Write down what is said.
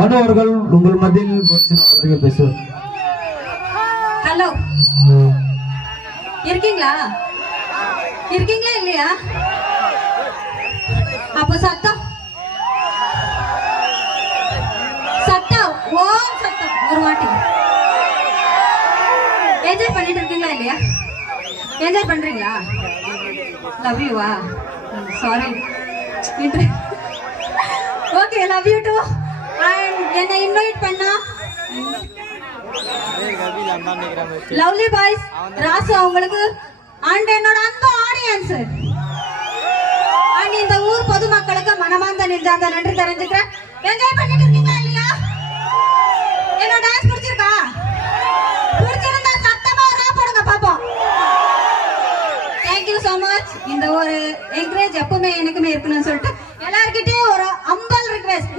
அனு அவர்கள் உங்கள் மத்தியில் பேசுவார். ஹலோ, இருக்கீங்களா? இருக்கீங்களா இல்லையா? அப்ப சத்தம் சத்தம் சத்தம் ஒரு வாட்டி என்ஜாய் பண்ணிட்டு இருக்கீங்களா இல்லையா? என்ஜாய் பண்றீங்களா? லவ் யூவா? Sorry. Okay, love you too. என்ன இன்வைட் பண்ணா லவ்லி பாய்ஸ் ராசு அவங்களுக்கு அண்ட் என்னோட அன்பு ஆடியன்ஸ் அண்ட் இந்த ஊர் பொதுமக்களுக்கு மனமார்ந்த நெஞ்சார்ந்த நன்றி தெரிஞ்சுக்கிறேன். என்ஜாய் பண்ணிட்டு இருக்கீங்களா இல்லையா? என்னோட டான்ஸ் பிடிச்சிருக்கா? பிடிச்சிருந்தா சத்தமா ஒரு போடுங்க பாப்போம். Thank you so much. இந்த ஒரு என்கரேஜ் எப்பவுமே எனக்குமே இருக்கணும்னு சொல்லிட்டு எல்லார்கிட்டயும் ஒரு அம்பல் ரிக்வெஸ்ட்